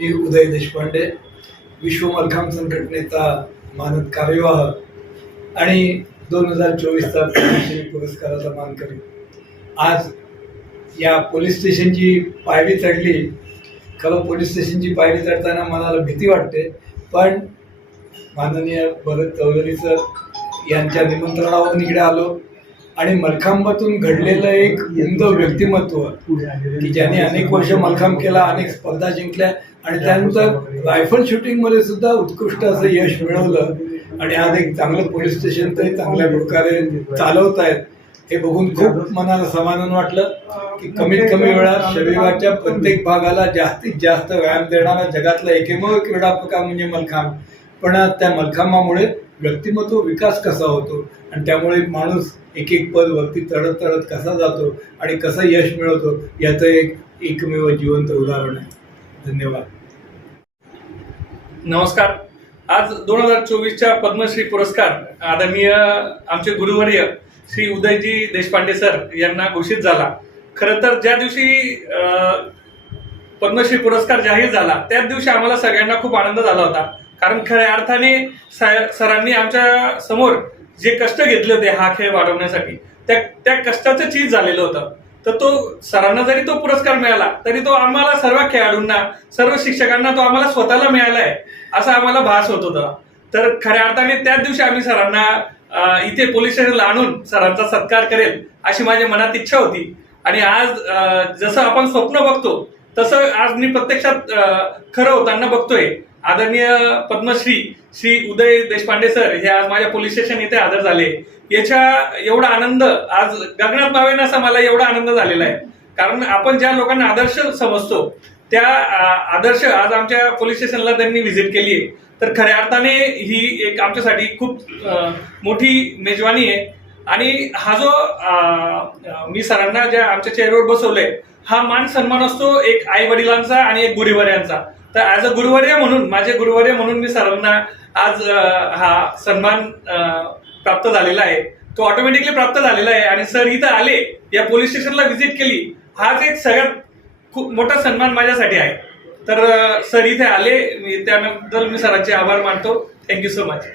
मी उदय देशपांडे, विश्व मलखांब संघटनेचा मानद कार्यवाह आणि 2024चा पद्मश्री पुरस्काराचा मानकरी। आज या पोलीस स्टेशनची पायरी चढली। खरं पोलीस स्टेशनची पायरी चढताना मनाला भीती वाटते, पण माननीय भरत चौधरी सर यांच्या निमंत्रणावरून इकडे आलो आणि मलखांबातून घडलेलं एक उमद व्यक्तिमत्व की ज्याने अनेक वर्ष मलखांब केला, अनेक स्पर्धा जिंकल्या आणि त्यानंतर रायफल शूटिंगमध्ये सुद्धा उत्कृष्ट असं यश मिळवलं आणि आज एक चांगलं पोलीस स्टेशन ते चांगल्या प्रकारे चालवत आहेत हे बघून खूप मनाला समाधान वाटलं की कमीत कमी वेळात शरीराच्या प्रत्येक भागाला जास्तीत जास्त व्यायाम देणारा जगातला एकमेव क्रीडा प्रकार म्हणजे मलखांब। पण त्या मलखांबामुळे व्यक्तिमत्व विकास कसा होतो आणि त्यामुळे माणूस एक एक पद वरती चढत चढत कसा जातो आणि कसं यश मिळवतो याचं एक एकमेव जिवंत उदाहरण आहे। धन्यवाद। नमस्कार। आज 2024च्या पद्मश्री पुरस्कार आदरणीय आमचे गुरुवर्य श्री उदयजी देशपांडे सर यांना घोषित झाला। खरं तर ज्या दिवशी पद्मश्री पुरस्कार जाहीर झाला त्याच दिवशी आम्हाला सगळ्यांना खूप आनंद झाला होता, कारण खऱ्या अर्थाने सरांनी आमच्या समोर जे कष्ट घेतले होते हा खेळ वाढवण्यासाठी त्या कष्टाचं चीज झालेलं होतं। तर तो सरांना जरी तो पुरस्कार मिळाला तरी तो आम्हाला सर्व खेळाडूंना, सर्व शिक्षकांना तो आम्हाला स्वतःला मिळाला आहे असा आम्हाला भास होत होता। तर खऱ्या अर्थाने त्याच दिवशी आम्ही सरांना इथे पोलीस स्टेशनला आणून सरांचा सत्कार करेल अशी माझ्या मनात इच्छा होती आणि आज जसं आपण स्वप्न बघतो तसं आज मी प्रत्यक्षात खरं होताना बघतोय। आदरणीय पद्मश्री श्री उदय देशपांडे सर हे आज माझ्या पोलीस स्टेशन इथे हजर झाले। याच्या एवढा आनंद आज गगनात मावेन असा मला एवढा आनंद झालेला आहे, कारण आपण ज्या लोकांना आदर्श समजतो त्या आदर्श आज आमच्या पोलीस स्टेशनला त्यांनी व्हिजिट केली आहे। तर खऱ्या अर्थाने ही एक आमच्यासाठी खूप मोठी मेजवानी आहे आणि हा जो मी सरांना ज्या आमच्या चेअरवर बसवलंय हा मान सन्मान असतो एक आई वडिलांचा आणि एक गुरुवर्यांचा। तर ॲज अ गुरुवर्य म्हणून, माझे गुरुवर्य म्हणून मी सरांना आज हा सन्मान प्राप्त झालेला आहे, तो ऑटोमॅटिकली प्राप्त झालेला आहे। आणि सर इथं आले, या पोलीस स्टेशनला व्हिजिट केली, हाच एक सगळ्यात खूप मोठा सन्मान माझ्यासाठी आहे। तर सर इथे आले, त्याबद्दल मी सरांचे आभार मानतो। Thank you so much.